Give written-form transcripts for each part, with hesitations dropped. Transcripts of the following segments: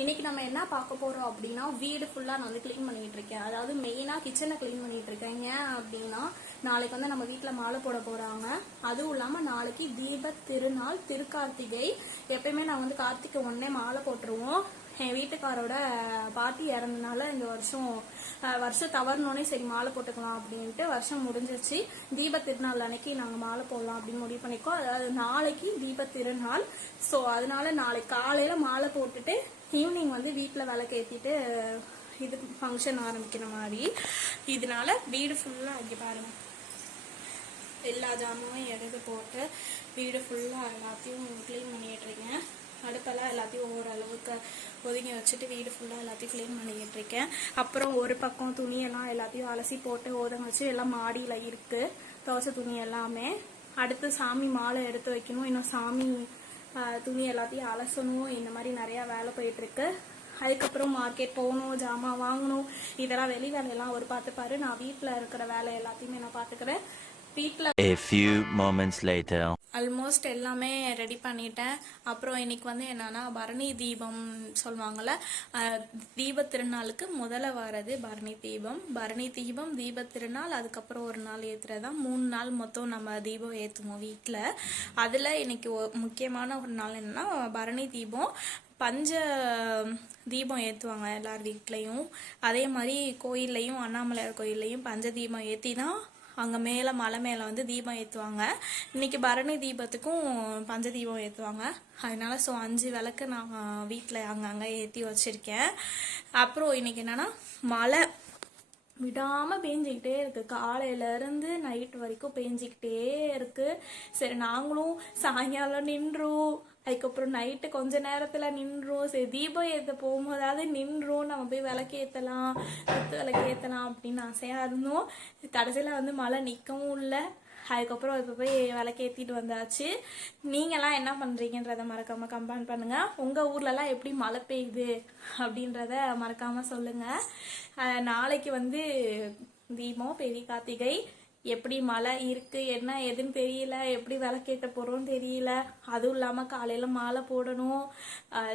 இன்னைக்கு நம்ம என்ன பார்க்க போறோம் அப்படின்னா வீடு ஃபுல்லா நான் வந்து க்ளீன் பண்ணிட்டு இருக்கேன். அதாவது மெயினா கிச்சனை க்ளீன் பண்ணிட்டு இருக்கேன். ஏன் அப்படின்னா நாளைக்கு வந்து நம்ம வீட்டுல மாலை போட போறாங்க. அதுவும் இல்லாம நாளைக்கு தீப திருநாள், திருக்கார்த்திகை. எப்பயுமே நான் வந்து கார்த்திகை 1 மாலை போட்டுருவோம். என் வீட்டுக்காரோட பாட்டி இறந்தனால இந்த வருஷம் தவறனோடனே சரி மாலை போட்டுக்கலாம் அப்படின்ட்டு வருஷம் முடிஞ்சிருச்சு. தீப திருநாள் அன்னைக்கு நாங்கள் மாலை போடலாம் அப்படின்னு முடிவு பண்ணிக்கோம். அதாவது நாளைக்கு தீப திருநாள். ஸோ அதனால நாளைக்கு காலையில மாலை போட்டுட்டு ஈவினிங் வந்து வீட்டில் விளக்கு ஏற்றிட்டு இது ஃபங்க்ஷன் ஆரம்பிக்கிற மாதிரி. இதனால வீடு ஃபுல்லாக இங்கே பாருங்க, எல்லா ஜாமானும் எடுத்து போட்டு வீடு ஃபுல்லாக எல்லாத்தையும் க்ளீன் பண்ணிட்டு இருக்கேன். அடுப்பெல்லாம் எல்லாத்தையும் ஓரளவுக்கு ஒதுங்கி வச்சுட்டு வீடு ஃபுல்லாக எல்லாத்தையும் க்ளீன் பண்ணிக்கிட்டு இருக்கேன். அப்புறம் ஒரு பக்கம் துணியெல்லாம் எல்லாத்தையும் அலசி போட்டு ஓதங்க வச்சு எல்லாம் மாடியில் இருக்கு, தோசை துணி எல்லாமே. அடுத்து சாமி மாலை எடுத்து வைக்கணும், இன்னும் சாமி துணி எல்லாத்தையும் அலசணும். இந்த மாதிரி நிறையா வேலை போயிட்டு இருக்கு. அதுக்கப்புறம் மார்க்கெட் போகணும், ஜாமான் வாங்கணும். இதெல்லாம் வெளி வேலையெல்லாம் ஒரு பார்த்துப்பாரு. நான் வீட்டில் இருக்கிற வேலை எல்லாத்தையுமே நான் பார்த்துக்கிறேன். வீட்டில் ஆல்மோஸ்ட் எல்லாமே ரெடி பண்ணிட்டேன். அப்புறம் இன்னைக்கு வந்து என்னன்னா பரணி தீபம் சொல்லுவாங்கள்ல, தீப திருநாளுக்கு முதல்ல வர்றது பரணி தீபம். பரணி தீபம், தீப திருநாள், அதுக்கப்புறம் ஒரு நாள் ஏற்றுறதா 3 நாள் மொத்தம் நம்ம தீபம் ஏற்றுவோம் வீட்டில். அதில் இன்னைக்கு முக்கியமான ஒரு நாள் என்னன்னா பரணி தீபம். பஞ்ச தீபம் ஏற்றுவாங்க எல்லார் வீட்லேயும். அதே மாதிரி கோயில்லையும், அண்ணாமலையார் கோயில்லையும் பஞ்ச தீபம் ஏற்றி தான் அங்கே மேலே மலை மேலே வந்து தீபம் ஏற்றுவாங்க. இன்னைக்கு பரணி தீபத்துக்கும் பஞ்ச தீபம் ஏற்றுவாங்க. அதனால 5 விளக்கு நான் வீட்டில் அங்கங்கே ஏற்றி வச்சுருக்கேன். அப்புறம் இன்னைக்கு என்னன்னா மழை விடாமல் பேஞ்சிக்கிட்டே இருக்கு. காலையிலேருந்து நைட் வரைக்கும் பேஞ்சிக்கிட்டே இருக்கு. சரி நாங்களும் சாயங்காலம் நின்றோம், அதுக்கப்புறம் நைட்டு கொஞ்ச நேரத்தில் நின்றோம். சரி தீபம் ஏற்ற போகும்போதாவது நின்றோம், நம்ம போய் விளக்கு ஏற்றலாம், விளக்கு ஏற்றலாம் அப்படின்னு ஆசையாக இருந்தோம். கடைசியில் வந்து மழை நிற்கவும் இல்லை. அதுக்கப்புறம் இப்போ போய் விளக்கு ஏற்றிட்டு வந்தாச்சு. நீங்கள்லாம் என்ன பண்ணுறீங்கன்றத மறக்காமல் கமெண்ட் பண்ணுங்கள். உங்கள் ஊர்லலாம் எப்படி மழை பெய்யுது அப்படின்றத மறக்காமல் சொல்லுங்கள். நாளைக்கு வந்து தீபம், பெரிய கார்த்திகை. எப்படி மழை இருக்கு என்ன எதுன்னு தெரியல, எப்படி விளக்கேற்ற போறோம்னு தெரியல. அதுவும் இல்லாமல் காலையில மாலை போடணும்,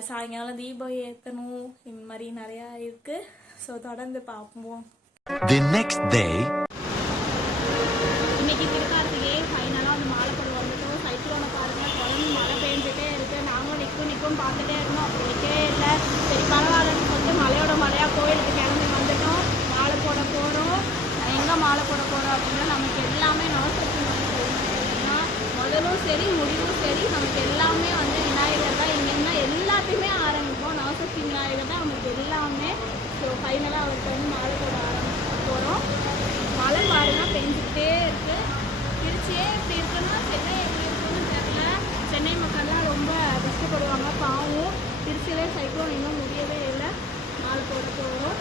சாயங்காலம் தீபம் ஏற்றணும். இந்த மாதிரி நிறையா இருக்கு. ஸோ தொடர்ந்து பார்ப்போம். இன்னைக்கு திருக்கார்த்திகை ஃபைனலாக வந்து மாலை போட வந்துட்டோம். சைக்கிளோட பாருங்க, குழம்பு மழை பெஞ்சிட்டே இருக்கு. நாங்களும் நிற்கும் பார்த்துட்டே இருந்தோம், அப்படி நிற்கவே இல்லை. சரி பரவாயில்லன்னு சொல்லிட்டு மலையோட மலையா கோயிலுக்கு கிளம்பி வந்துட்டோம். மாலை போட போகிறோம். எங்கே மாலை போட போகிறோம் அப்படின்னா நமக்கு எல்லாமே நவசக்தி சொல்லுன்னா முதலும் சரி முடிவும் சரி நமக்கு எல்லாமே வந்து விநாயகர் தான். இங்கேருந்து எல்லாத்தையுமே ஆரம்பிப்போம். நவசக்தி விநாயகர் தான் நமக்கு எல்லாமே. ஸோ ஃபைனலாக அவருக்கு வந்து மாலை போட ஆரம்பிக்க போகிறோம். மழை பாருங்க பெஞ்சிக்கிட்டே இருக்கு. திருச்சியே இப்படி இருக்குன்னா சென்னை எப்படி இருக்குன்னு தெரியல. சென்னை மக்கள்லாம் ரொம்ப கஷ்டப்படுவாங்க பாவம். திருச்சியிலே சைக்ளோன் இன்னும் முடியவே இல்லை. மாலை போட போகிறோம்.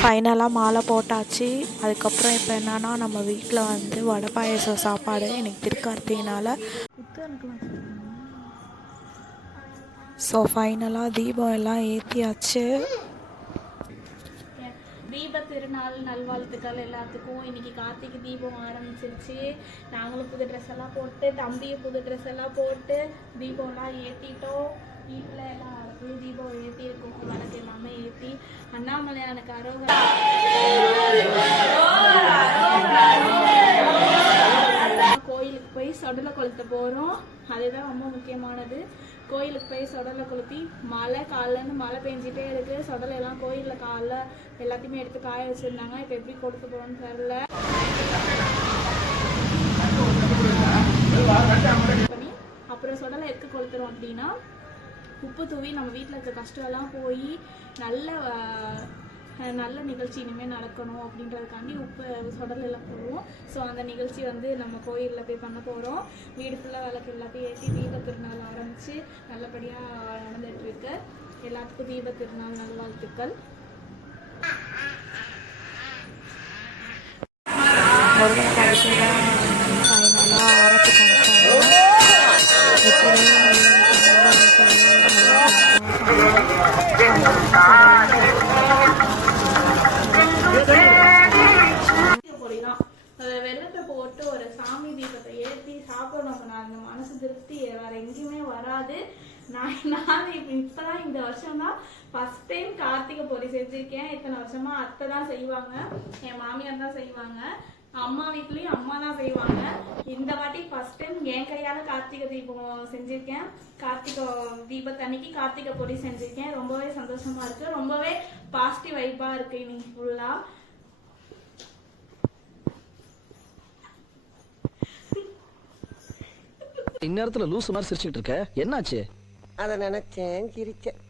ஃபைனலாக மாலை போட்டாச்சு. அதுக்கப்புறம் இப்போ என்னன்னா நம்ம வீட்டில் வந்து வடை பாயசம் சாப்பாடு எனக்கு திருக்கார்த்தினால. ஸோ ஃபைனலாக தீபம் எல்லாம் ஏற்றியாச்சு. தீப திருநாள் நல்வாழ்த்துக்கள் எல்லாத்துக்கும். இன்னைக்கு கார்த்திகை தீபம் ஆரம்பிச்சிருச்சு. நாங்களும் புது ட்ரெஸ் எல்லாம் போட்டு, தம்பியும் புது ட்ரெஸ் எல்லாம் போட்டு தீபம்லாம் ஏற்றிட்டோம். வீட்டில் எல்லாம் தீபம் ஏற்றி இருக்கும், விளக்கு எல்லாமே ஏற்றி அண்ணாமலையானுக்கு அரோகரா. கோயிலுக்கு போய் சொடலை கொளுத்த போகிறோம். அதுதான் ரொம்ப முக்கியமானது. கோயிலுக்கு போய் சொடலை கொளுத்தி மழை காலையிலேருந்து மழை பெஞ்சிட்டே இருக்கு. சொடலை எல்லாம் கோயிலில் காலைல எல்லாத்தையுமே எடுத்து காய வச்சுருந்தாங்க. இப்போ எப்படி கொடுக்க போகிறோன்னு தெரில. அப்புறம் சொடலை எதுக்கு கொளுத்துறோம் அப்படின்னா உப்பு தூவி நம்ம வீட்டில் இருக்க கஷ்டம் எல்லாம் போய் நல்ல நல்ல நிகழ்ச்சி இனிமேல் நடக்கணும் அப்படின்றதுக்காண்டி உப்பு சுடல் எல்லாம் போடுவோம். ஸோ அந்த நிகழ்ச்சி வந்து நம்ம கோயிலில் போய் பண்ண போகிறோம். வீடு ஃபுல்லாக விளக்கு எல்லாத்தையும் ஏற்றி தீப திருநாள் ஆரம்பித்து நல்லபடியாக நடந்துகிட்ருக்கு. எல்லாத்துக்கும் தீப திருநாள் நல்வாழ்த்துக்கள். முருகன் கடைசியில் ஃபைனலாக ஆரத்தி காமிச்சாங்க. பொடிதான் வெள்ளத்தை போட்டு ஒரு சாமி தீபத்தை ஏற்றி சாப்பிடணும். அந்த மனசு திருப்தி வேற எங்கேயுமே வராது. நான் இப்பதான் இந்த வருஷம் தான் ஃபர்ஸ்ட் டைம் கார்த்திகை பொரி செஞ்சிருக்கேன். இத்தனை வருஷமா அத்தை தான் செய்வாங்க, என் மாமியார் தான் செய்வாங்க, அம்மா வீட்லயும் அம்மா தான் செய்வாங்க. இந்த வாட்டி ஃபர்ஸ்ட் டைம் என் கையால கார்த்திகை தீபம் செஞ்சிருக்கேன். கார்த்திகை தீபத்தன்னைக்கு கார்த்திகை பொரி செஞ்சிருக்கேன். ரொம்பவே சந்தோஷமா இருக்கு, ரொம்பவே பாசிட்டிவ் வைப்பா இருக்கு இன்னைக்கு ஃபுல்லா. இந்நேரத்துல லூசு மாதிரி சிரிச்சுக்கிட்டு இருக்க, என்னாச்சு? அதை நினைச்சேன் சிரிச்சேன்.